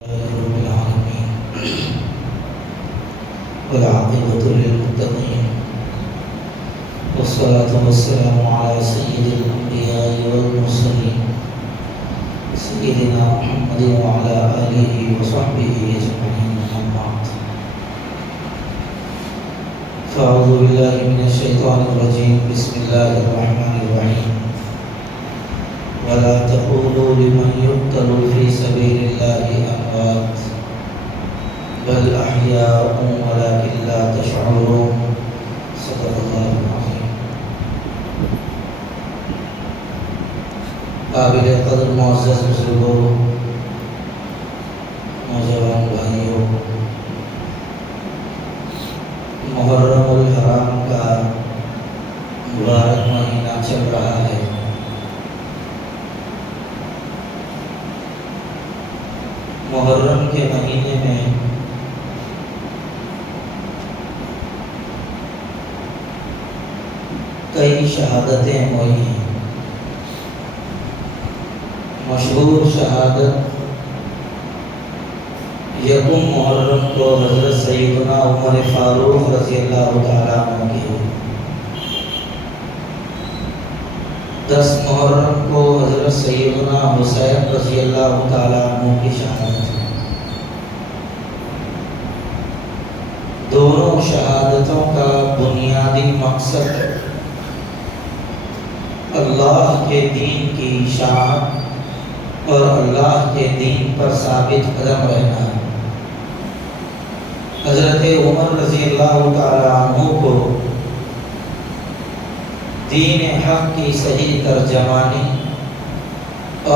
رب العالمين والعاقبة للمتقين والصلاة والسلام على سيد الأنبياء والمرسلين سيدنا محمد وعلى آله وصحبه أجمعين أما بعد فأعوذ بالله من الشيطان الرجيم بسم الله الرحمن الرحيم ولا تقولوا لمن يقتل في سبيل الله أموات بل أحياء ولكن لا تشعرون صدق الله العظيم. قابل قدر معزز بزرگوں، نوجوان بھائیوں، محرم الحرام کا مبارک مہینہ چل رہا ہے۔ محرم کے مہینے میں کئی شہادتیں ہوئی ہیں۔ مشہور شہادت یکم محرم کو حضرت سیدنا عمر فاروق رضی اللہ تعالیٰ عنہ کی ہوئی۔ 10 محرم کو حضرت سیدنا حسین رضی اللہ تعالیٰ عنہ کی شہادت۔ دونوں شہادتوں کا بنیادی مقصد اللہ کے دین کی اشاعت اور اللہ کے دین پر ثابت قدم رہنا ہے۔ حضرت عمر رضی اللہ تعالیٰ عنہ کو دین حق کی صحیح ترجمانی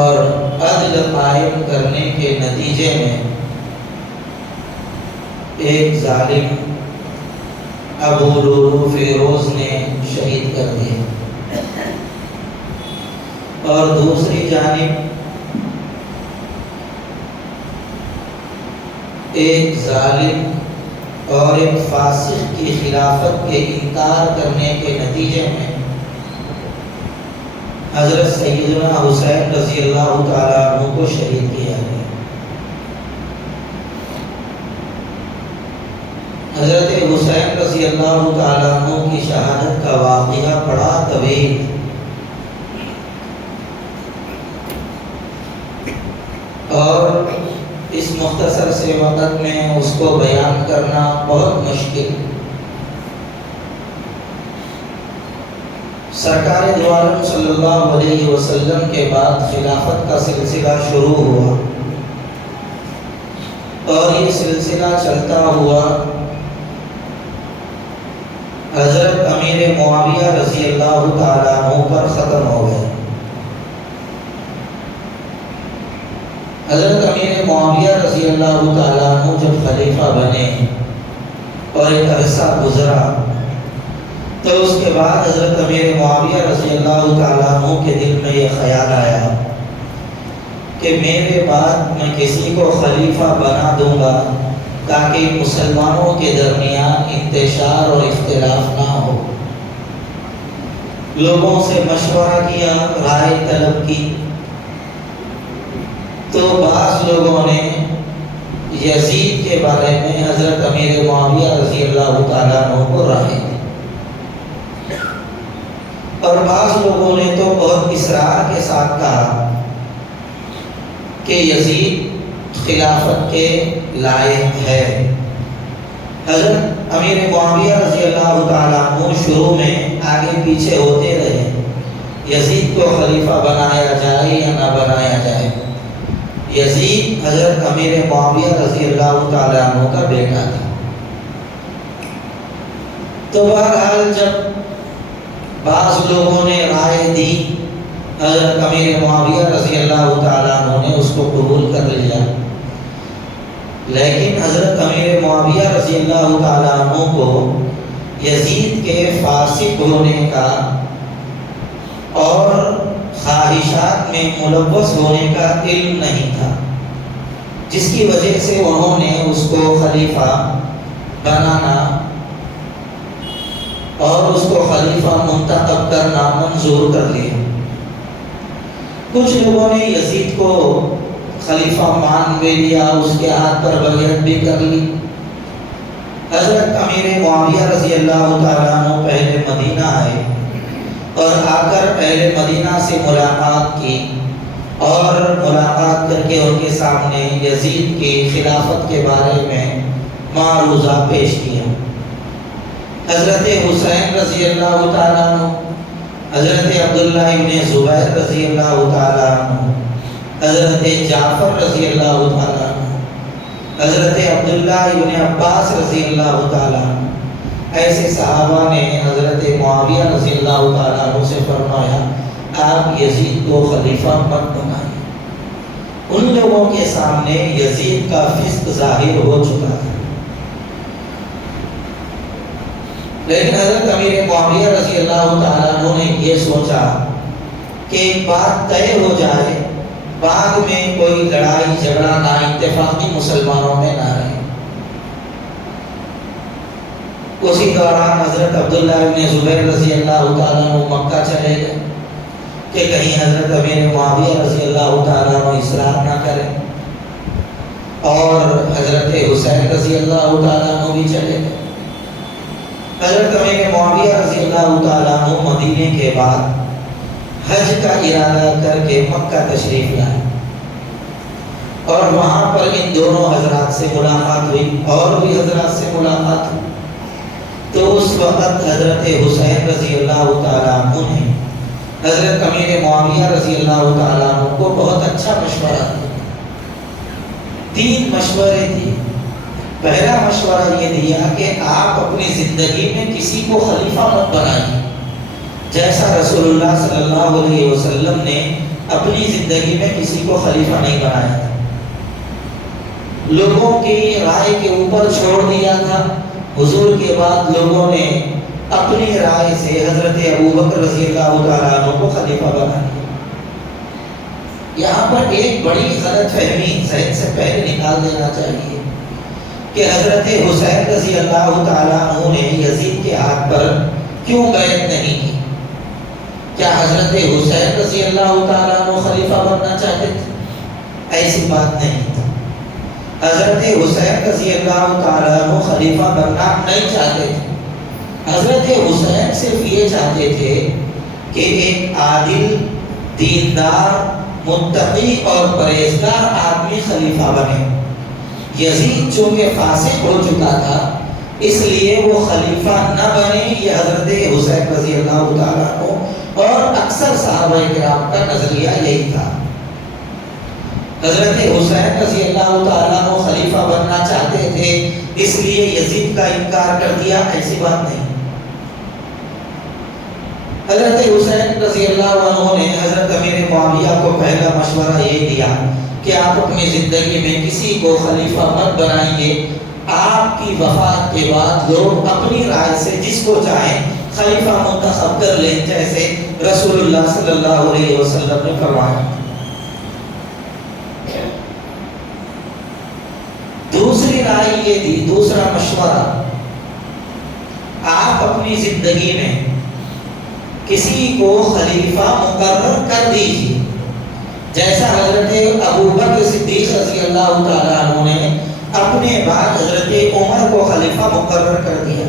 اور عدل قائم کرنے کے نتیجے میں ایک ظالم ابو لولو فیروز نے شہید کر دیا، اور دوسری جانب ایک ظالم اور ایک فاسق کی خلافت کے انکار کرنے کے نتیجے میں حضرت سیدنا حسین رضی اللہ تعالیٰ عنہ کو شہید کیا گیا۔ حضرت حسین رضی اللہ تعالیٰ عنہ کی شہادت کا واقعہ بڑا طویل، اور اس مختصر سے وقت میں اس کو بیان کرنا بہت مشکل۔ سرکار دو عالم صلی اللہ علیہ وسلم کے بعد خلافت کا سلسلہ شروع ہوا، اور یہ سلسلہ چلتا ہوا حضرت امیر معاویہ رضی اللہ تعالیٰ عنہ پر ختم ہو گئے۔ حضرت امیر معاویہ رضی اللہ تعالیٰ عنہ جب خلیفہ بنے اور ایک عرصہ گزرا، تو اس کے بعد حضرت امیر معاویہ رضی اللہ تعالیٰ عنہ کے دل میں یہ خیال آیا کہ میرے بعد میں کسی کو خلیفہ بنا دوں گا تاکہ مسلمانوں کے درمیان انتشار اور اختلاف نہ ہو۔ لوگوں سے مشورہ کیا، رائے طلب کی، تو بعض لوگوں نے یزید کے بارے میں حضرت امیر معاویہ رضی اللہ تعالیٰ عنہ کو رائے دی، اور بعض لوگوں نے تو بہت اصرار کے ساتھ کہا کہ یزید خلافت کے لائق ہے۔ حضرت امیر معاویہ رضی اللہ تعالیٰ عنہ شروع میں آگے پیچھے ہوتے رہے، یزید کو خلیفہ بنایا جائے یا نہ بنایا جائے۔ یزید حضرت امیر معاویہ رضی اللہ تعالیٰ عنہ کا بیٹا تھا۔ تو بہرحال جب بعض لوگوں نے رائے دی، حضرت امیر معاویہ رضی اللہ تعالیٰ عنہ نے اس کو قبول کر لیا، لیکن حضرت امیر معاویہ رضی اللہ تعالیٰ عنہ کو یزید کے فاسق ہونے کا اور خواہشات میں ملوث ہونے کا علم نہیں تھا، جس کی وجہ سے انہوں نے اس کو خلیفہ بنانا اور اس کو خلیفہ منتخب کرنا منظور کر لیا۔ کچھ لوگوں نے یزید کو خلیفہ مان بھی لیا، اس کے ہاتھ پر بیعت بھی کر لی۔ حضرت امیر معاویہ رضی اللہ تعالیٰ عنہ پہلے مدینہ آئے اور آ کر اہل مدینہ سے ملاقات کی، اور ملاقات کر کے ان کے سامنے یزید کی خلافت کے بارے میں معروضہ پیش کیا۔ حضرت حسین رضی اللہ تعالیٰ عنہ، حضرت عبداللہ ابن زبیر رضی اللہ تعالیٰ عنہ، حضرت جعفر رضی اللہ تعالیٰ عنہ، حضرت عبداللہ ابن عباس رضی اللہ تعالیٰ عنہ، ایسے صحابہ نے حضرت معاویہ رضی اللہ تعالیٰ عنہ سے فرمایا آپ یزید کو خلیفہ مت بنائیں۔ ان لوگوں کے سامنے یزید کا فسق ظاہر ہو چکا تھا، لیکن حضرت امیر معاویہ رضی اللہ تعالیٰ عنہ نے یہ سوچا کہ ایک بات طے ہو جائے، بعد میں کوئی لڑائی جھگڑا نا اتفاقی مسلمانوں میں نہ رہے۔ اسی دوران حضرت عبداللہ ابن زبیر رضی اللہ تعالیٰ عنہ مکہ چلے گئے کہ کہیں حضرت امیر معاویہ رضی اللہ تعالیٰ عنہ اصرار نہ کریں، اور حضرت حسین رضی اللہ تعالیٰ عنہ بھی چلے گئے۔ حضرت امیر معاویہ رضی اللہ تعالیٰ عنہ مدینے کے بعد حج کا ارادہ کر کے مکہ تشریف لائے، اور وہاں پر ان دونوں حضرات سے ملاقات ہوئی اور بھی حضرات سے ملاقات ہوئی۔ تو اس وقت حضرت حسین رضی اللہ تعالیٰ عنہ نے حضرت امیر معاویہ رضی اللہ تعالیٰ عنہ کو بہت اچھا مشورہ دیا۔ 3 مشورے دیے۔ پہلا مشورہ یہ دیا کہ آپ اپنی زندگی میں کسی کو خلیفہ مت بنائیے، جیسا رسول اللہ صلی اللہ علیہ وسلم نے اپنی زندگی میں کسی کو خلیفہ نہیں بنایا تھا، لوگوں کی رائے کے اوپر چھوڑ دیا تھا۔ حضور کے بعد لوگوں نے اپنی رائے سے حضرت ابوبکر رضی اللہ تعالیٰ عنہ کو خلیفہ بنا دیا۔ یہاں پر ایک بڑی غلط فہمی ذہن سے پہلے نکال دینا چاہیے کہ حضرت حسین رضی اللہ تعالیٰ عنہ نے یزید کے ہاتھ پر کیوں بیعت نہیں کی؟ کیا حضرت حسین رضی اللہ تعالیٰ عنہ خلیفہ بننا چاہتے تھے؟ ایسی بات نہیں تھی۔ حضرت حسین رضی اللہ تعالیٰ عنہ خلیفہ بننا نہیں چاہتے تھے۔ حضرت حسین صرف یہ چاہتے تھے کہ ایک عادل، دیندار، متقی اور پرہیزگار آدمی خلیفہ بنے۔ یزید چونکہ فاسق ہو چکا تھا، اس لیے وہ خلیفہ نہ بنے، یہ حضرت حسین رضی اللہ تعالیٰ عنہ اور اکثر صحابہ کرام کا نظریہ یہی تھا۔ حضرت حسین رضی اللہ تعالیٰ عنہ خلیفہ بننا چاہتے تھے، اس لیے یزید کا انکار کر دیا، ایسی بات نہیں۔ حضرت حسین رضی اللہ عنہ نے حضرت امیر معاویہ کو پہلا مشورہ یہ دیا کہ آپ اپنی زندگی میں کسی کو خلیفہ مت بنائیے، آپ کی وفات کے بعد لوگ اپنی رائے سے جس کو چاہیں خلیفہ منتخب کر لیں، جیسے رسول اللہ صلی اللہ علیہ وسلم نے فرمایا۔ دوسری رائے یہ تھی، دوسرا مشورہ، آپ اپنی زندگی میں کسی کو خلیفہ مقرر کر دیجیے، جیسا حضرت ابوبکر صدیق رضی اللہ تعالیٰ عنہ نے اپنے بعد حضرت عمر کو خلیفہ مقرر کر دیا،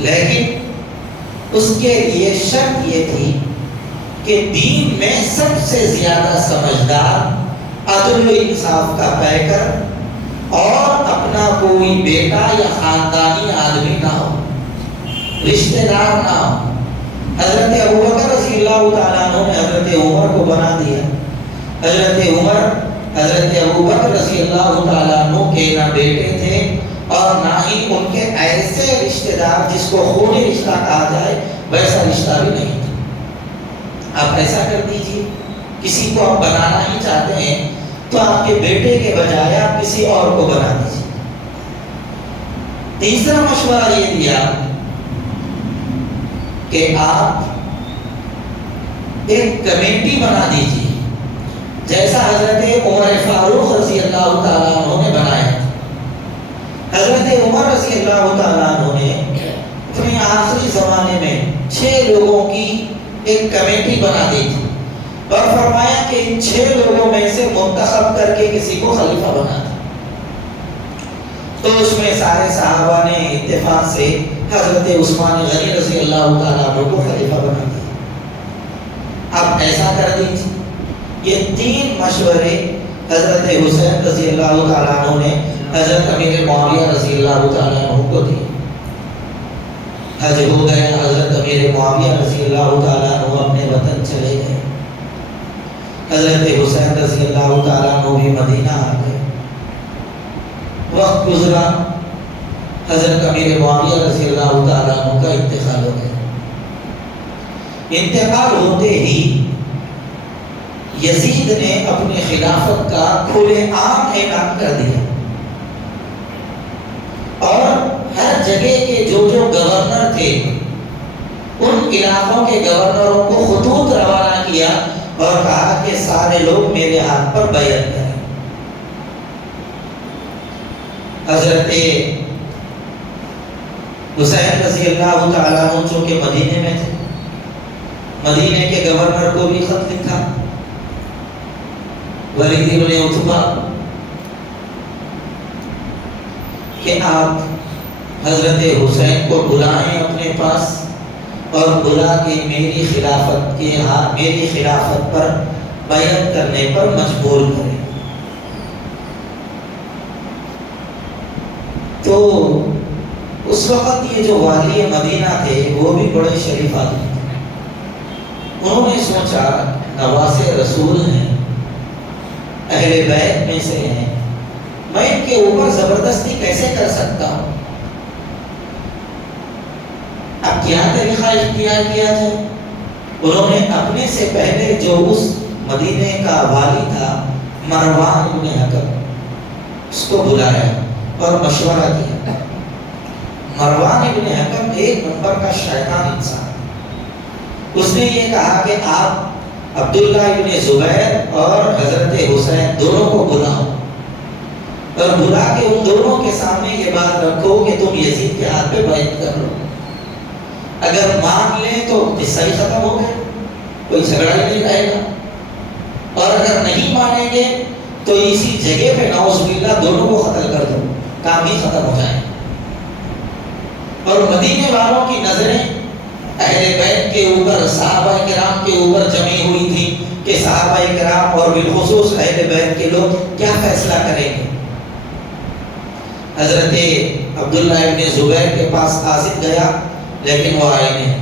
لیکن اس کے لیے شرط یہ تھی کہ دین میں سب سے زیادہ سمجھدار، عدل و انصاف کا پیکر اور اپنا کوئی بیٹا یا خاندانی آدمی نہ ہو، رشتہ دار نہ ہو۔ حضرت ابوبکر رضی اللہ تعالیٰ عنہ نے حضرت عمر کو بنا دیا۔ حضرت عمر حضرت ابوبکر رضی اللہ تعالیٰ عنہ کے نہ بیٹے تھے اور نہ ہی ان کے ایسے رشتہ دار جس کو خونی رشتہ کہا جائے ویسا رشتہ بھی نہیں تھا۔ آپ ایسا کر دیجیے، کسی کو آپ بنانا ہی چاہتے ہیں تو آپ کے بیٹے کے بجائے آپ کسی اور کو بنا دیجیے۔ تیسرا مشورہ یہ دیا کہ آپ ایک کمیٹی بنا دیجیے، جیسا حضرت عمر فاروق رضی اللہ تعالیٰ عنہ نے بنایا۔ حضرت عمر رضی اللہ تعالیٰ عنہ نے اپنے آخری زمانے میں 6 لوگوں کی ایک کمیٹی بنا دی تھی، اور فرمایا کہ ان 6 لوگوں میں سے منتخب کر کے کسی کو خلیفہ بنا دو۔ تو اس میں سارے صحابہ نے اتفاق سے حضرت عثمان غنی رضی اللہ تعالیٰ عنہ کو خلیفہ بنا دیا۔ اب ایسا کر دیجیے، یہ 3 مشورے حضرت حسین رضی اللہ تعالیٰ عنہ نے حضرت امیر معاویہ رضی اللہ تعالیٰ عنہ کو دیے۔ حج ہو گئے، حضرت امیر معاویہ رضی اللہ تعالیٰ عنہ اپنے وطن چلے گئے، حضرت حسین رضی اللہ تعالیٰ عنہ بھی مدینہ آ گئے۔ وقت گزرا، حضرت امیر معاویہ رضی اللہ تعالیٰ عنہ کا انتقال ہو گیا۔ انتقال ہوتے ہی یزید نے اپنی خلافت کا کھلے عام اعلان کر دیا، اور ہر جگہ کے جو گورنر تھے ان علاقوں کے گورنروں کو خطوط روانہ کیا اور کہا کہ سارے لوگ میرے ہاتھ پر بیعت کریں۔ حضرت حسین رضی اللہ تعالیٰ عنہ چونکہ مدینے میں تھے، مدینے کے گورنر کو بھی خط لکھا، ولید بن عتبہ، کہ آپ حضرت حسین کو بلائیں اپنے پاس اور بلا کے میری خلافت پر بیعت کرنے پر مجبور کریں۔ تو اس وقت یہ جو والی مدینہ تھے وہ بھی بڑے شریف آدمی تھے۔ انہوں نے سوچا نواز رسول ہیں، اہل بیت میں سے ہیں، میں ان کے اوپر زبردستی کیسے کر سکتا ہوں؟ اب کیا طریقہ اختیار کیا جائے؟ انہوں نے اپنے سے پہلے جو اس مدینے کا والی تھا مروان ابن حکم، اس کو بلایا اور مشورہ دیا۔ مروان ابن حکم 1 نمبر کا شیطان انسان، اس نے یہ کہا کہ آپ عبداللہ ابن زبیر اور حضرت حسین دونوں کو بلاؤ، اور بلا کے ان دونوں کے سامنے یہ بات رکھو کہ تم یزید کے ہاتھ پہ بیعت کر لو۔ اگر مان لیں تو قصہ ہی ختم ہو گیا، کوئی جھگڑا ہی نہیں رہے گا، اور اگر نہیں مانیں گے تو اسی جگہ پہ نعوذ باللہ دونوں کو قتل کر دو، کام ہی ختم ہو جائے۔ اور مدینے والوں کی نظریں اہل بیت کے اوپر، صحابہ کرام کے اوپر جمی ہوئی تھی کہ صحابہ کرام اور بالخصوص اہل بیت کے لوگ کیا فیصلہ کریں گے۔ حضرت عبداللہ ابن زبیر کے پاس قاصد گیا لیکن وہ آئے نہیں۔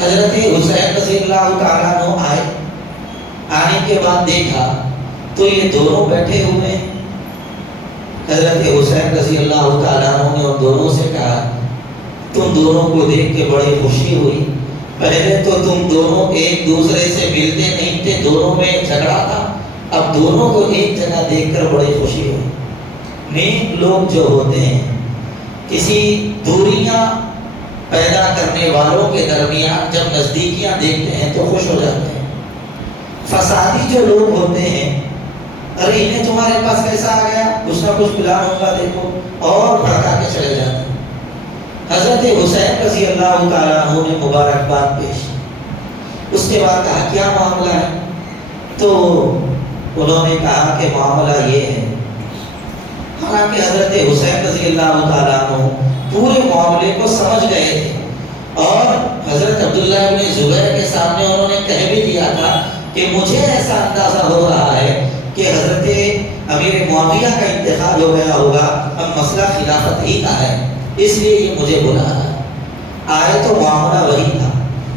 حضرت حسین رضی اللہ تعالیٰ عنہ آئے، آنے کے بعد دیکھا تو یہ دونوں بیٹھے ہوئے۔ حضرت حسین رضی اللہ تعالیٰ عنہ نے ان دونوں سے کہا تم دونوں کو دیکھ کے بڑی خوشی ہوئی، پہلے تو تم دونوں ایک دوسرے سے ملتے نہیں تھے، دونوں میں جھگڑا تھا، اب دونوں کو ایک جگہ دیکھ کر بڑی خوشی ہوئی۔ نیک لوگ جو ہوتے ہیں کسی دوریاں پیدا کرنے والوں کے درمیان جب نزدیکیاں دیکھتے ہیں تو خوش ہو جاتے ہیں۔ فسادی جو لوگ ہوتے ہیں، ارے انہیں تمہارے پاس کیسا آ گیا، کچھ نہ کچھ پلان ہوگا دیکھو، اور بھڑکا کے چلے جاتے ہیں۔ حضرت حسین رضی اللہ تعالیٰ عنہ نے مبارکباد پیش، اس کے بعد کہا کیا معاملہ ہے؟ تو انہوں نے کہا کہ معاملہ یہ ہے، حالانکہ حضرت حسین رضی اللہ تعالیٰ عنہ پورے معاملے کو سمجھ گئے تھے، اور حضرت عبداللہ ابن زبیر کے سامنے انہوں نے کہہ بھی دیا تھا کہ مجھے ایسا اندازہ ہو رہا ہے کہ حضرت امیر معاویہ کا انتقال ہو گیا ہوگا، اب مسئلہ خلافت ہی کا ہے، اس لیے یہ مجھے بلا رہا ہے۔ آئے تو معاملہ وہی تھا۔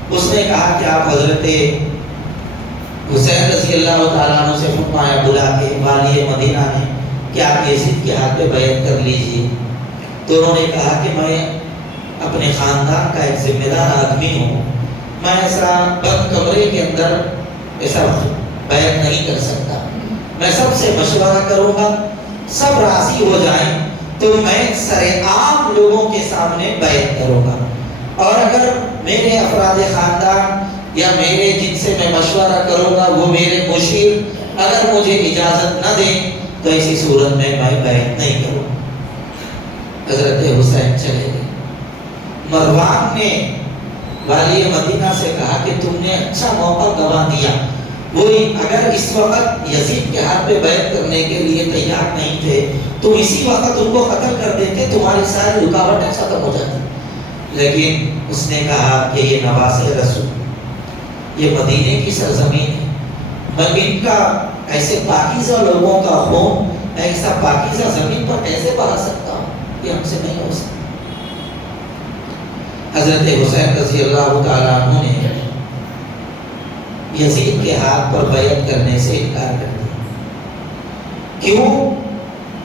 اس نے کہا کہ آپ حضرت حسین رضی اللہ تعالیٰ عنہ سے فرمایا بلا کے والی مدینہ نے کہ آپ یزید کے ہاتھ پہ بیعت کر لیجیے۔ تو انہوں نے کہا کہ میں اپنے خاندان کا ایک ذمہ دار آدمی ہوں، میں ایسا بند کمرے کے اندر ایسا بیعت نہیں کر سکتا، میں سب سے مشورہ کروں گا، سب راضی ہو جائیں تو میں سرعام لوگوں کے سامنے بیعت کروں گا، اور اگر میرے افراد خاندان یا میرے جن سے میں مشورہ کروں گا وہ میرے مشیر اگر مجھے اجازت نہ دیں تو ایسی صورت میں بیعت نہیں کروں۔ حضرت حسین چلے گئے۔ مروان نے والی مدینہ سے کہا کہ تم نے اچھا موقع گنوا دیا، وہی اگر اس وقت یزید کے ہاتھ پہ بیعت کرنے کے لیے تیار نہیں تھے تو اسی وقت ان کو قتل کر دیتے، تمہاری ساری رکاوٹیں ختم ہو جاتی. لیکن اس نے کہا کہ یہ نواسے رسول، یہ مدینے کی سرزمین ہے، میں ان کا ایسے پاکیزہ لوگوں کا خون ایسا پاکیزہ زمین پر کیسے بہا سکتا ہوں؟ یہ ہم سے نہیں ہو سکتا. حضرت حسین رضی اللہ تعالیٰ عنہ نے یزید کے ہاتھ پر بیعت کرنے سے انکار کر دیا. کیوں؟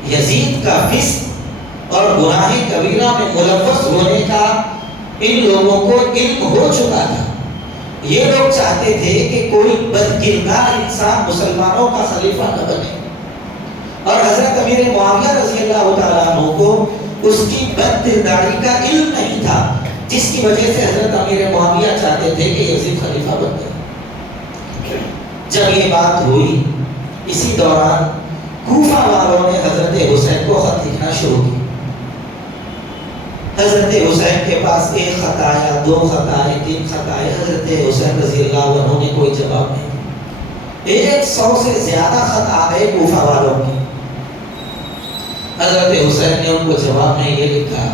یزید کا فسق اور گناہ کبیرہ میں ملوث ہونے کا ان لوگوں کو علم ہو چکا تھا. یہ لوگ چاہتے تھے کہ کوئی بدکردار انسان مسلمانوں کا خلیفہ نہ بنے، اور حضرت امیر معاویہ رضی اللہ تعالیٰ عنہ کو اس کی بدکرداری کا علم نہیں تھا، جس کی وجہ سے حضرت امیر معاویہ چاہتے تھے کہ یزید خلیفہ بن جائے. جب یہ بات ہوئی اسی دوران کوفہ والوں نے حضرت حسین کو خط لکھنا شروع کیا. حضرت حسین کے پاس ایک خط آیا، دو خط آئے، تین خط آئے، حضرت حسین رضی اللہ عنہ نے کوئی جواب نہیں. 100 سے زیادہ خط آ گئے کوفہ والوں کے. حضرت حسین نے ان کو جواب میں یہ لکھا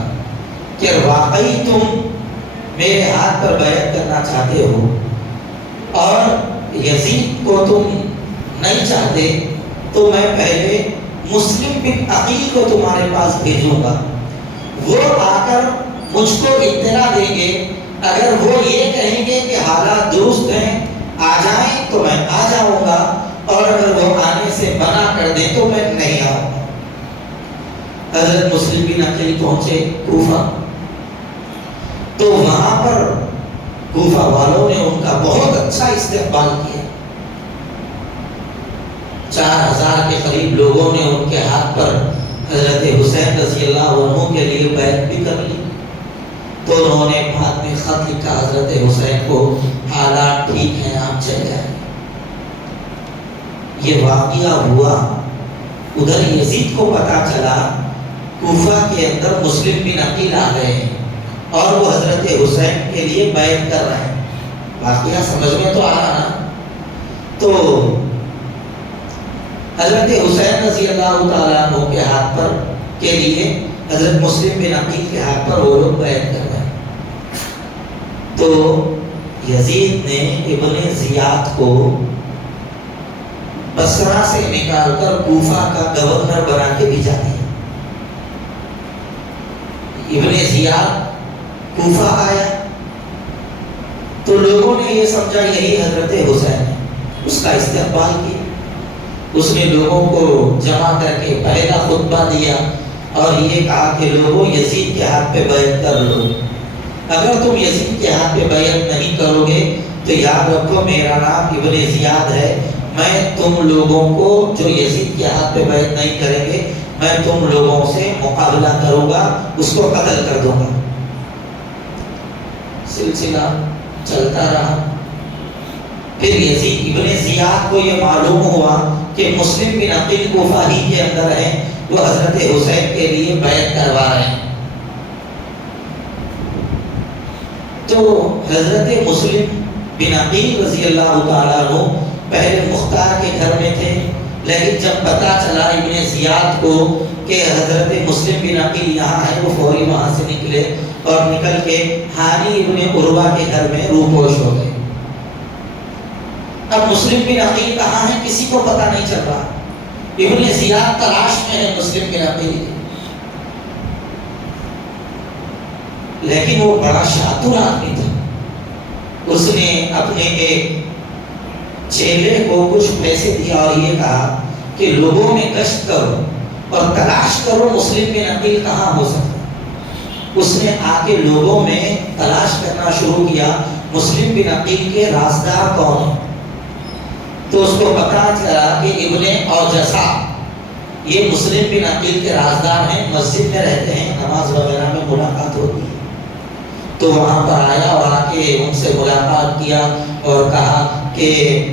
کہ واقعی تم میرے ہاتھ پر بیعت کرنا چاہتے ہو اور یزید کو تم نہیں چاہتے تو میں پہلے مسلم بن عقیل کو تمہارے پاس بھیجوں گا. وہ آ کر مجھ کو اطلاع دیں گے. اگر وہ یہ کہیں گے کہ حالات درست ہیں آ جائیں تو میں آ جاؤں گا، اور اگر وہ آنے سے منع کر دیں تو میں نہیں آؤں گا. حضرت مسلم بن عقیل پہنچے کوفہ، تو وہاں پر کوفہ والوں نے ان کا بہت اچھا استقبال کیا. 4000 کے قریب لوگوں نے ان کے ہاتھ پر حضرت حسین رضی اللہ عنہ کے لیے بیعت بھی کر لی. تو انہوں نے بعد میں خط لکھا حضرت حسین کو، حالات ٹھیک ہیں آپ چلے آئیں. یہ واقعہ ہوا. ادھر یزید کو پتا چلا کوفہ کے اندر مسلم بن عقیل آ گئے ہیں اور وہ حضرت حسین کے لیے بیعت کر رہے ہیں. واقعہ سمجھ میں تو آ رہا نا. تو حضرت حسین رضی اللہ تعالیٰ عنہ کے ہاتھ پر کے لیے حضرت مسلم بن عقیل کے ہاتھ پر وہ لوگ بیعت کر رہے ہیں. تو یزید نے ابن زیاد کو بصرہ سے نکال کر کوفہ کا گورنر بنا کے بھیجا دیا. ابن زیاد کوفہ آیا تو لوگوں نے یہ سمجھا یہی حضرت حسین ہے. اس کا استقبال کیا. اس نے لوگوں کو جمع کر کے پہلا خطبہ دیا اور یہ کہا کہ لوگوں یزید کے ہاتھ پہ بیعت کر لو. اگر تم یزید کے ہاتھ پہ بیعت نہیں کرو گے تو یاد رکھو میرا نام ابن زیاد ہے. میں تم لوگوں کو جو یزید کے ہاتھ پہ بیعت نہیں کریں گے میں تم لوگوں سے مقابلہ کروں گا، اس کو قتل کر دوں گا. سلسلہ چلتا رہا. پھر یزید ابن زیاد کو یہ معلوم ہوا کہ مسلم بن عقیل کوفہ ہی کے اندر ہیں، وہ حضرت حسین کے لیے بیعت کروا رہے ہیں. تو حضرت مسلم بن عقیل رضی اللہ تعالیٰ عنہ پہلے مختار کے گھر میں تھے، لیکن جب پتا چلا ابن زیاد کو کہ حضرت مسلم بن عقیل یہاں ہے، وہ فوری وہاں سے نکلے اور نکل کے ہانی ابن عروہ کے گھر میں روپوش ہو گئے. اب مسلم بن عقیل کہاں ہے کسی کو پتا نہیں چل رہا. ابن زیاد تلاش میں ہے مسلم بن عقیل، لیکن وہ بڑا شاتر آدمی تھا. اس نے اپنے ایک چیلے کو کچھ پیسے دیا اور یہ کہا کہ لوگوں میں گشت کرو اور تلاش کرو مسلم بن عقیل کہاں ہو سکتا. اس نے آ کے لوگوں میں تلاش کرنا شروع کیا مسلم بن عقیل کے رازدار کون ہیں. تو اس کو پتا چلا کہ ابن اوجسا یہ مسلم بن عقیل کے رازدار ہیں، مسجد میں رہتے ہیں، نماز وغیرہ میں ملاقات ہوتی ہے. تو وہاں پر آیا اور آ کے ان سے ملاقات کیا اور کہا کہ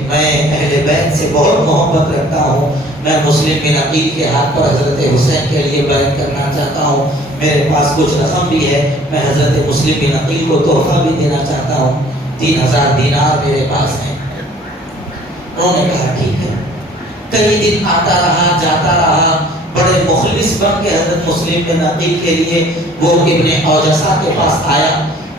میں اہل بیت سے بہت محبت رکھتا ہوں، میں مسلم بن عقیل کے ہاتھ پر حضرت حسین کے لیے بیعت کرنا چاہتا ہوں، میرے پاس کچھ رقم بھی ہے، میں حضرت مسلم بن عقیل کو تحفہ بھی دینا چاہتا ہوں، 3000 دینار میرے پاس ہیں. انہوں نے کہا ٹھیک ہے. کئی دن آتا رہا جاتا رہا، بڑے مخلص بن کے حضرت مسلم بن عقیل کے لیے وہ ابن اوجسا کے پاس آیا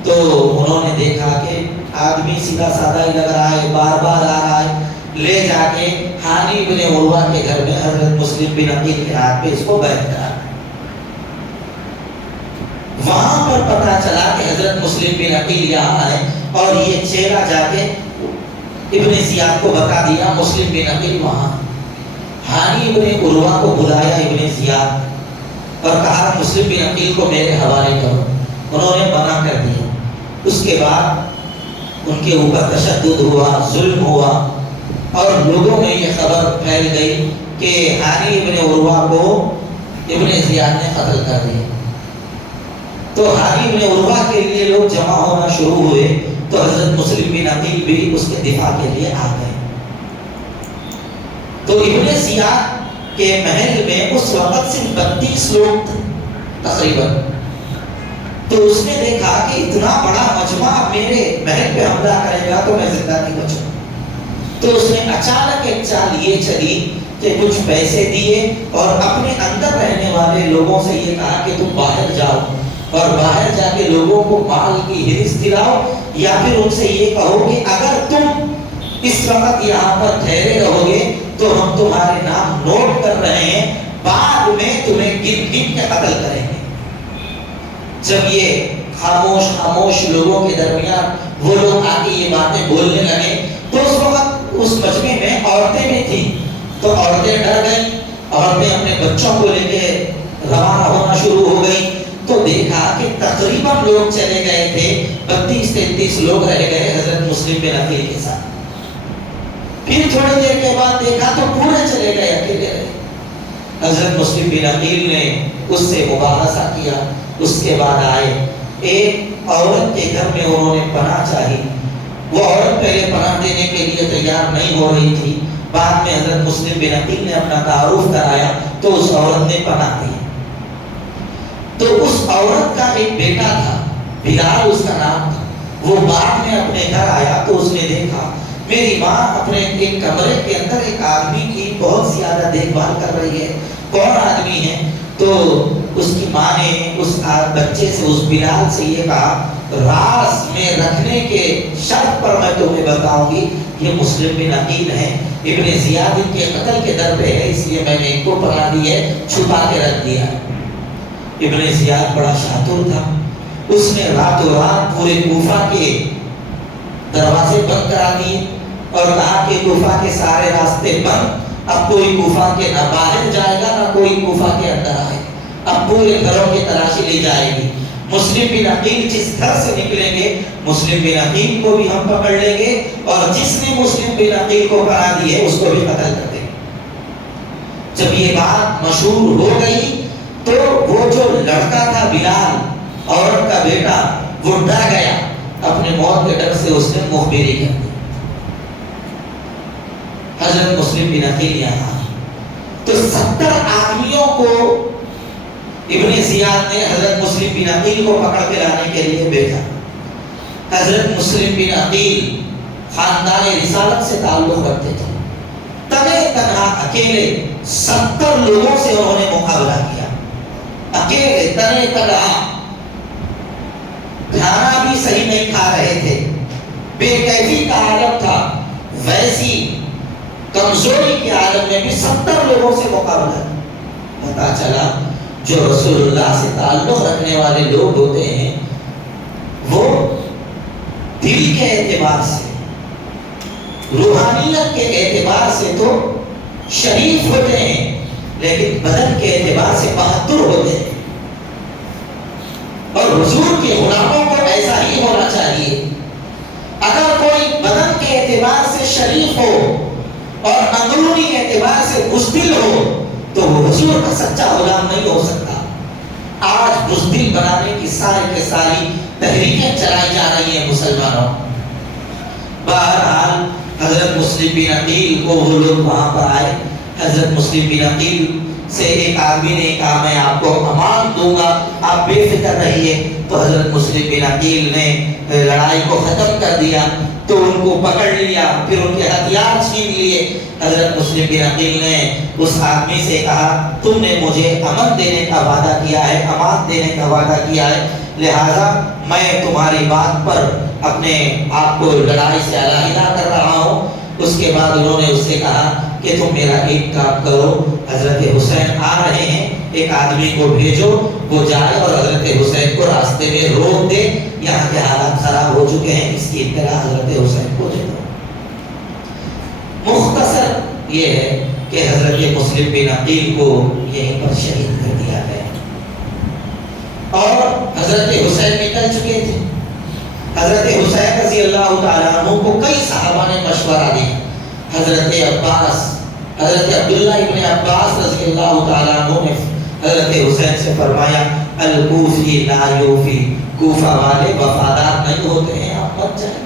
تو انہوں نے دیکھا کہ آدمی سیدھا سادہ ہی لگ رہا ہے، بار بار آ رہا ہے. لے جا کے ہانی بن عروہ کے گھر میں حضرت مسلم بن عقیل کے ہاتھ پہ اس کو بیعت کرا. وہاں پر پتا چلا کہ حضرت مسلم بن عقیل یہاں ہے، اور یہ چہرہ جا کے ابن زیاد کو بتا دیا مسلم بن عقیل وہاں. ہانی ابن عروہ کو بلایا ابن زیاد اور کہا مسلم بن عقیل کو میرے حوالے کرو. انہوں نے منع کر دیا. اس کے بعد ان کے اوپر تشدد ہوا، ظلم ہوا، اور لوگوں میں یہ خبر پھیل گئی کہ ہانی ابن عروہ کو ابن زیاد نے قتل کر دیا. تو ہانی ابن عروہ کے لیے لوگ جمع ہونا شروع ہوئے تو حضرت مسلم بن عقیل بھی اس کے دفاع کے لیے آ گئے. تو ابن زیاد کے محل میں اس وقت صرف 32 لوگ تھے تقریباً. تو اس نے دیکھا کہ اتنا بڑا مجمع میرے محل پہ حملہ کرے گا تو میں زندہ نہیں بچوں. تو اس نے اچانک ایک چال یہ چلی کہ کچھ پیسے دیے اور اپنے اندر رہنے والے لوگوں سے یہ کہا کہ تم باہر جاؤ اور باہر جا کے لوگوں کو مال کی ہرس دلاؤ، یا پھر ان سے یہ کہو کہ اگر تم اس وقت یہاں پر ٹھہرے رہو گے تو ہم تمہارے نام نوٹ کر رہے ہیں، بعد میں تمہیں گن گن کے قتل کریں گے. جب یہ خاموش لوگوں کے درمیان وہ لوگ آ کے یہ باتیں بولنے لگے تو اس وقت اس مجمع میں عورتیں بھی تھیں. تو عورتیں ڈر گئیں، عورتیں اپنے بچوں کو لے کے روانہ ہونا شروع ہو گئی. تو دیکھا کہ تقریباً لوگ چلے گئے تھے، 32-33 لوگ رہ گئے حضرت مسلم بن عقیل کے ساتھ. پھر تھوڑی دیر کے بعد دیکھا تو پورے چلے گئے، اکیلے رہے. حضرت مسلم بن عقیل نے اس سے مباحثہ کیا. اس کے بعد آئے، ایک عورت کے گھر میں انہوں نے پناہ چاہی. وہ عورت پہلے پناہ دینے کے لیے تیار نہیں ہو رہی تھی. بعد میں حضرت مسلم بن عقیل نے اپنا تعارف کرایا تو اس عورت نے پناہ دی. تو اس عورت کا ایک بیٹا تھا، بلال اس کا نام تھا. وہ بعد میں اپنے گھر آیا تو اس نے دیکھا میری ماں اپنے ایک کمرے کے اندر ایک آدمی کی بہت زیادہ دیکھ بھال کر رہی ہے. کون آدمی ہے؟ تو اس کی ماں نے اس بچے سے، اس بلال سے یہ کہا راز میں رکھنے کے شرط پر میں تمہیں بتاؤں گی یہ مسلم بن عقیل ہے، ابن زیاد ان کے قتل کے در پہ ہے، اس لیے میں نے ان کو پناہ دی ہے، چھپا کے رکھ دیا. ابن زیاد بڑا شاتر تھا. اس نے راتوں رات پورے کوفہ کے دروازے بند کرا دیے اور کہا کہ کوفہ کے سارے راستے بند، اب کوئی کوفہ کے نہ باہر جائے گا نہ کوئی کوفہ کے اندر آئے. اب پورے گھروں کی تلاشی لی جائے گی. مسلم بن عقیل جس گھر سے نکلیں گے مسلم بن عقیل کو بھی ہم پکڑ لیں گے، اور جس نے مسلم بن عقیل کو پناہ دی ہے اس کو بھی قتل کر دیں گے. جب یہ بات مشہور ہو گئی تو وہ جو لڑکا تھا بلال، عورت کا بیٹا، وہ ڈر گیا. اپنے موت کے ڈر سے اس نے مخبری کر دی. حضرت مسلم بن عقیل یہاں تو 70 آدمیوں کو ابن زیاد نے حضرت مسلم بن عقیل کو پکڑ کے لانے کے لیے بھیجا. حضرت مسلم بن عقیل خاندان رسالت سے تعلق رکھتے تھے. تنہا تنہا اکیلے 70 لوگوں سے انہوں نے مقابلہ کیا. اکیلے تنہا تنہا، کھانا بھی صحیح نہیں کھا رہے تھے، بے کیفی کا عالم تھا. ویسی کمزوری کے عالم میں بھی 70 لوگوں سے مقابلہ. پتا چلا جو رسول اللہ سے تعلق رکھنے والے لوگ ہوتے ہیں وہ دل کے اعتبار سے، روحانیت کے اعتبار سے تو شریف ہوتے ہیں، لیکن بدن کے اعتبار سے بہادر ہوتے ہیں. اور حضور کے غلاموں کو ایسا ہی ہونا چاہیے. اگر کوئی بدن کے اعتبار سے شریف ہو اور اندرونی اعتبار سے بزدل ہو تو وہ حضور کا سچا غلام نہیں ہو سکتا. آج بزدل بنانے کی ساری کے ساری تحریکیں چلائی جا رہی ہیں مسلمانوں. بہرحال حضرت مسلم بن عقیل کو وہ لوگ وہاں پر آئے. حضرت مسلم بن عقیل سے ایک آدمی نے کہا میں آپ کو امان دوں گا، آپ بے فکر رہیے. تو حضرت مسلم بن عقیل نے لڑائی کو ختم کر دیا تو ان کو پکڑ لیا، پھر ان کے ہتھیار چھین لیے۔ حضرت مسلم بن عقیل نے اس آدمی سے کہا تم نے مجھے امن دینے کا وعدہ کیا ہے، امان دینے کا وعدہ کیا ہے، لہذا میں تمہاری بات پر اپنے آپ کو لڑائی سے علیحدہ کر رہا ہوں۔ اس کے بعد انہوں نے اس سے کہا کہ تم میرا ایک کام کرو، حضرت حسین آ رہے ہیں، ایک آدمی کو بھیجو، وہ جائے اور حضرت حسین کو راستے میں روک دے، یہاں کے حالات خراب ہو چکے ہیں، اس کی اطلاع حضرت حسین کو دے دو۔ مختصر یہ ہے کہ حضرت مسلم بن عقیل کو یہیں پر شہید کر دیا گیا اور حضرت حسین نکل چکے تھے۔ حضرت حسین رضی اللہ تعالیٰ عنہ کو کئی صحابہ نے مشورہ دیا۔ حضرت عباس، حضرت عبداللہ ابن عباس رضی اللہ تعالیٰ عنہ نے حضرت حسین سے فرمایا الکوفی لا یوفی، کوفہ والے وفادار نہیں ہوتے ہیں، آپ مت جائیں۔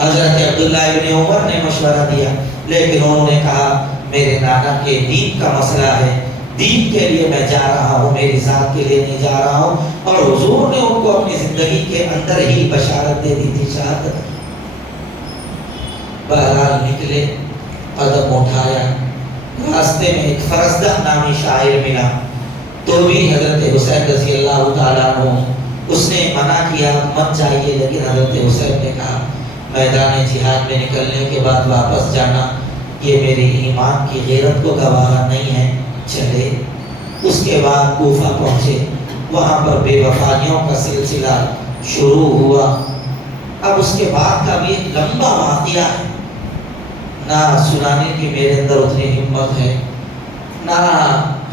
حضرت عبداللہ ابن عمر نے مشورہ دیا، لیکن انہوں نے کہا میرے نانا کے دین کا مسئلہ ہے، دین کے لیے میں جا رہا ہوں، میری ذات کے لیے نہیں جا رہا ہوں۔ اور حضور نے ان کو اپنی زندگی کے اندر ہی بشارت دے دی تھی، شہادت۔ بہرحال نکلے، قدم اٹھایا، راستے میں ایک فرزدق نامی شاعر ملا، تو بھی حضرت حسین رضی اللہ تعالیٰ عنہ اس نے منع کیا مت جائیے، لیکن حضرت حسین نے کہا میدان جہاد میں نکلنے کے بعد واپس جانا یہ میرے ایمان کی غیرت کو گوارا نہیں ہے، چلے۔ اس کے بعد کوفہ پہنچے، وہاں پر بے وفائیوں کا سلسلہ شروع ہوا۔ اب اس کے بعد کا بھی ایک لمبا واقعہ ہے، نہ سنانے کی میرے اندر اتنی ہمت ہے، نہ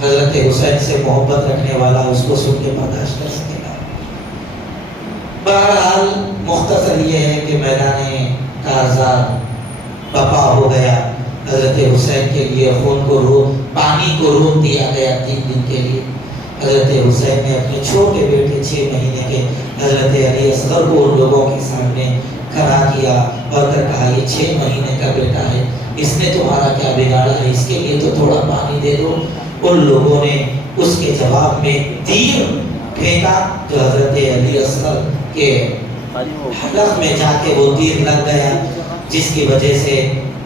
حضرت حسین سے محبت رکھنے والا اس کو سن کے برداشت کر سکے گا۔ بہرحال مختصر یہ ہے کہ میدان کارزار بپا ہو گیا، حضرت حسین کے لیے خون کو پانی کو روک دیا گیا 3 دن کے لیے۔ حضرت حسین نے اپنے چھوٹے بیٹے 6 مہینے کے حضرت علی اصغر کو ان لوگوں کے سامنے کھڑا کیا اور کہا یہ 6 مہینے کا بیٹا ہے، اس نے تمہارا کیا بگاڑا ہے، اس کے لیے تو تھوڑا پانی دے دو۔ ان لوگوں نے اس کے جواب میں تیر پھینکا تو حضرت علی اصغر کے حلق میں جا کے وہ تیر لگ گیا، جس کی وجہ سے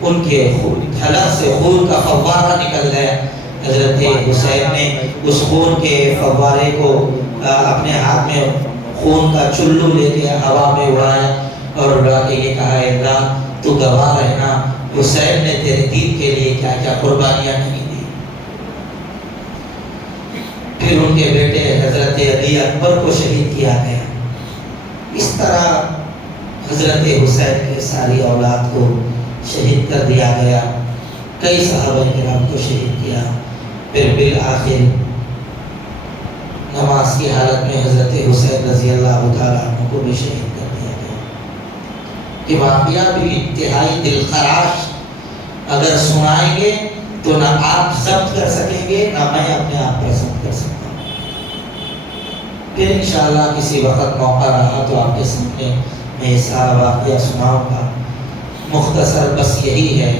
ان کے حلق سے خون کا فوارہ نکل گیا۔ حضرت حسین نے اس خون کے فوارے کو اپنے ہاتھ میں خون کا چلو لے کے ہوا میں اڑایا اور اڑا کے یہ کہا اے اللہ تو گواہ رہنا حسین نے تیرے دین کے لیے کیا کیا قربانیاں نہیں دی۔ پھر ان کے بیٹے حضرت علی اکبر کو شہید کیا گیا۔ اس طرح حضرت حسین کے ساری اولاد کو شہید کر دیا گیا، کئی صحابہ کرام کو شہید کیا، پھر بالآخر نماز کی حالت میں حضرت حسین رضی اللہ تعالیٰ عنہ کو بھی شہید کر دیا گیا۔ کہ واقعہ بھی انتہائی دلخراش، اگر سنائیں گے تو نہ آپ ضبط کر سکیں گے نہ میں اپنے آپ پر ضبط کر سکتا ہوں۔ پھر انشاءاللہ کسی وقت موقع رہا تو آپ کے سامنے میں یہ سارا واقعہ سناؤں گا۔ مختصر بس یہی ہے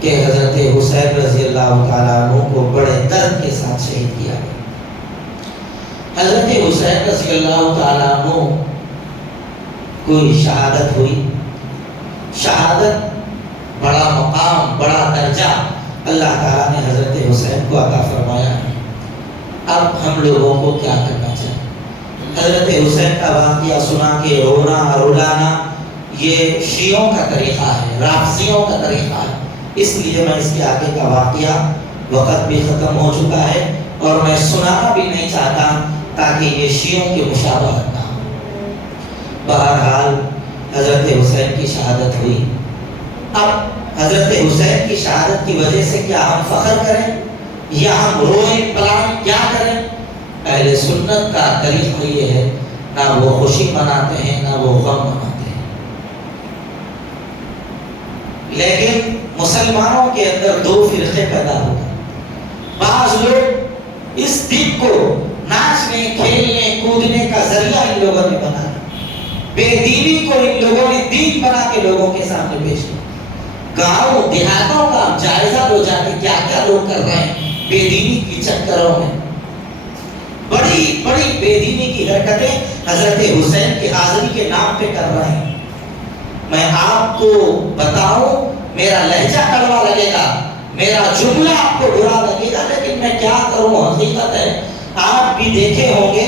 کہ حضرت حسین رضی اللہ تعالیٰ عنہ کو بڑے درد کے ساتھ شہید کیا گیا۔ حضرت حسین رضی اللہ تعالیٰ عنہ کوئی شہادت ہوئی، شہادت بڑا مقام، بڑا درجہ اللہ تعالیٰ نے حضرت حسین کو عطا فرمایا ہے۔ اب ہم لوگوں کو کیا کرنا چاہیے؟ حضرت حسین کا واقعہ سنا کے رونا رلانا یہ شیعوں کا طریقہ ہے، رافضیوں کا طریقہ ہے، اس لیے میں اس کے آگے کا واقعہ وقت بھی ختم ہو چکا ہے اور میں سنانا بھی نہیں چاہتا تاکہ یہ شیعوں کی مشابہت نہ ہو۔ بہرحال حضرت حسین کی شہادت ہوئی۔ اب حضرت حسین کی شہادت کی وجہ سے کیا ہم فخر کریں یا ہم روئیں پلائیں، کیا کریں؟ اہل سنت کا طریقہ یہ ہے، نہ وہ خوشی مناتے ہیں نہ وہ غم مناتے ہیں، لیکن مسلمانوں کے اندر 2 فرقے پیدا ہو گئے۔ بعض لوگ اس دن کو ناچنے کھیلنے کودنے کا ذریعہ ان لوگوں نے بنا، بے دینی کو ان لوگوں نے دین بنا کے لوگوں کے سامنے پیش کیا۔ گاؤں دیہاتوں کا جائزہ لو جا کے کیا کیا لوگ کر رہے ہیں بے دینی کی چکروں میں، بڑی بڑی بے دینی کی حرکتیں حضرت حسین کی حاضری کے نام پہ کر رہے ہیں. میں آپ کو بتاؤں میرا لہجہ کڑوا لگے گا, میرا جملہ آپ کو برا لگے گا, لیکن میں کیا کروں, حقیقت ہے. آپ بھی دیکھے ہوں گے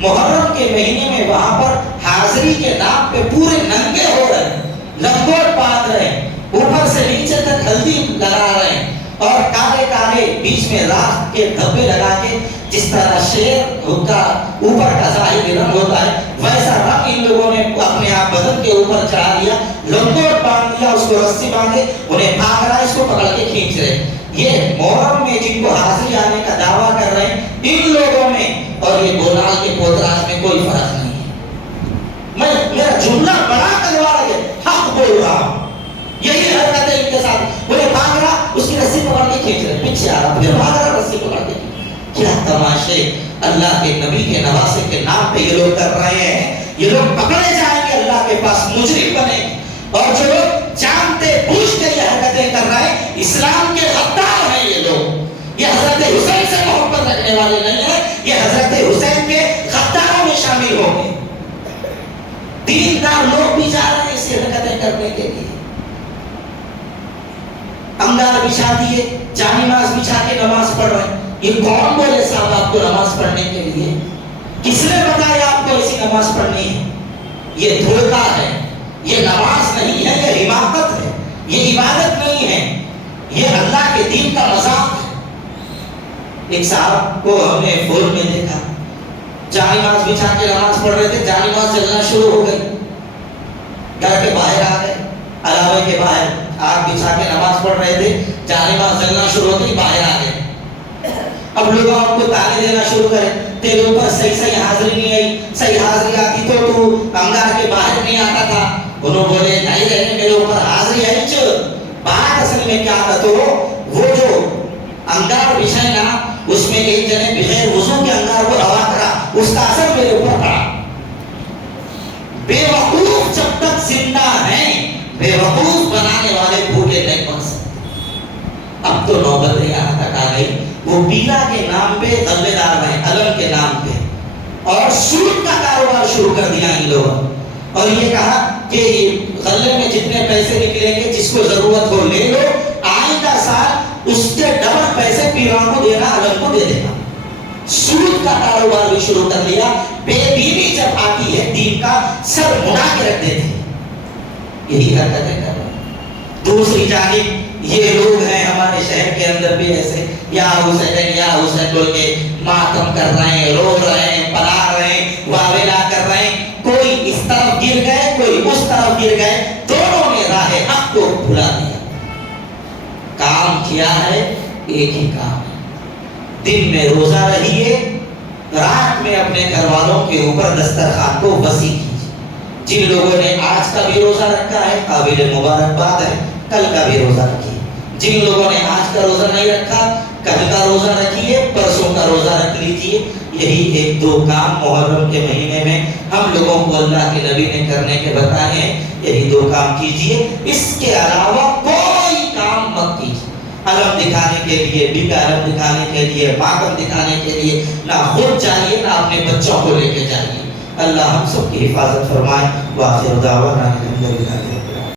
محرم کے مہینے میں وہاں پر حاضری کے نام پہ پورے ننگے ہو رہے ہیں, لنگوٹ باندھ رہے ہیں, اوپر سے نیچے تک ہلدی لگا رہے ہیں, اور کالے کالے بیچ میں راکھ کے دھبے لگا کے, جس طرح شیر کا اوپر کا ظاہری رنگ ہوتا ہے ویسا رنگ ان لوگوں نے اپنے آپ بدن کے اوپر چڑھا دیا, لنگوٹ باندھ دیا, اس کو رسی باندھے, انہیں بھاگ رہا ہے, اس کو پکڑ کے کھینچ رہے. یہ محرم میں جن کو حاضری آنے کا دعویٰ کر رہے ہیں ان لوگوں میں اور یہ گولال کے پوتراج میں کوئی فرق نہیں ہے. میرا جملہ بڑا کروا رہے, حق بول رہا ہوں. یہی حرکت ہے ان کے ساتھ, انہیں بھاگ رہا, اس کی رسی پکڑ کے کھینچ رہے, پیچھے آ رہا, پھر بھاگ رہا, رسی پکڑ کے. کیا تماشے اللہ کے نبی کے نواسے کے نام پہ یہ لوگ کر رہے ہیں. یہ لوگ پکڑے جائیں گے, اللہ کے پاس مجرم بنے گے. اور جو لوگ جانتے بوجھ کے یہ حرکتیں کر رہے ہیں اسلام کے غدار ہیں یہ لوگ. یہ حضرت حسین سے محبت رکھنے والے نہیں ہیں, یہ حضرت حسین کے غداروں میں شامل ہوں گے. دیندار لوگ بھی جا رہے ہیں اس حرکتیں کرنے کے لیے. انگار بچھا دیے, جانماز بچھا کے نماز پڑھ رہے ہیں. یہ کون بولے صاحب آپ کو نماز پڑھنے کے لیے؟ کس نے بتایا آپ کو ایسی نماز پڑھنی ہے؟ یہ دھوکہ ہے, یہ نماز نہیں ہے, یہ حماقت ہے, یہ عبادت نہیں ہے, یہ اللہ کے دین کا مذاق ہے. ایک صاحب کو ہم نے فون میں دیکھا, جانماز بچھا کے نماز پڑھ رہے تھے, جانماز جلنا شروع ہو گئی, گھر کے باہر آ گئے, علاوے کے باہر آگ بچھا کے نماز پڑھ رہے تھے, جانماز جلنا شروع ہو گئی, باہر آ گئے. اب لوگ آپ کو تانے دینا شروع کریں, تیرے اوپر صحیح حاضری نہیں آئی, صحیح حاضری آتی تو انگار کے باہر نہیں آتا تھا. انہوں بولے نہیں رہے, میرے اوپر حاضری آئی. بات اصل میں کیا تھا, تو وہ جو انگار بچھائے نا اس میں ایک جنے بغیر وضو کے انگار کو ہوا کرا, اس کا اثر میرے اوپر پڑا. بے وقوف جب تک زندہ ہیں, بے وقوف بنانے والے بھوکے نہیں بن سکتے. اب تو نوبت یہاں تک آ گئی, وہ بیلا کے نام پہ غلے دار ہیں, علم کے نام پہ, اور سود کا کاروبار شروع کر دیا ان لوگوں. اور یہ کہا کہ غلے میں جتنے پیسے نکلیں گے جس کو ضرورت ہو لے لو, آئندہ سال اس کے ڈبل پیسے پیروں کو دینا, علم کو دے دینا. سود کا کاروبار بھی شروع کر دیا. بے دینی جب آتی ہے دین کا سر مڑا کے رکھ دیتے ہیں. یہی حرکتیں کر رہے ہیں. دوسری جانب یہ لوگ ہیں ہمارے شہر کے اندر بھی ایسے, یا حسین بول کے ماتم کر رہے ہیں, رو رہے ہیں, پلا رہے ہیں, واویلا کر رہے ہیں. کوئی اس طرف گر گئے, کوئی اس طرف گر گئے, دونوں نے راہ حق کو بھلا دیا. کام کیا ہے ایک ہی کام ہے, دن میں روزہ رہیے, رات میں اپنے گھر والوں کے اوپر دسترخوان کو وسیع کیجیے. جن لوگوں نے آج کا بھی روزہ رکھا ہے قابل مبارکباد ہے, کل کا بھی روزہ رکھیے. جن لوگوں نے آج کا روزہ نہیں رکھا کل کا روزہ رکھیے, پرسوں کا روزہ رکھ لیجیے. یہی ایک دو کام محرم کے مہینے میں ہم لوگوں کو اللہ کے نبی نے کرنے کے بتائے ہیں, یہی دو کام کیجیے. اس کے علاوہ کوئی کام مت کیجیے. علم دکھانے کے لیے, بیگا علم دکھانے کے لیے, ماتم دکھانے کے لیے نہ خود جائیے نہ اپنے بچوں کو لے کے جائیے. اللہ ہم سب کی حفاظت فرمائے. وآخر دعوانا الحمدللہ.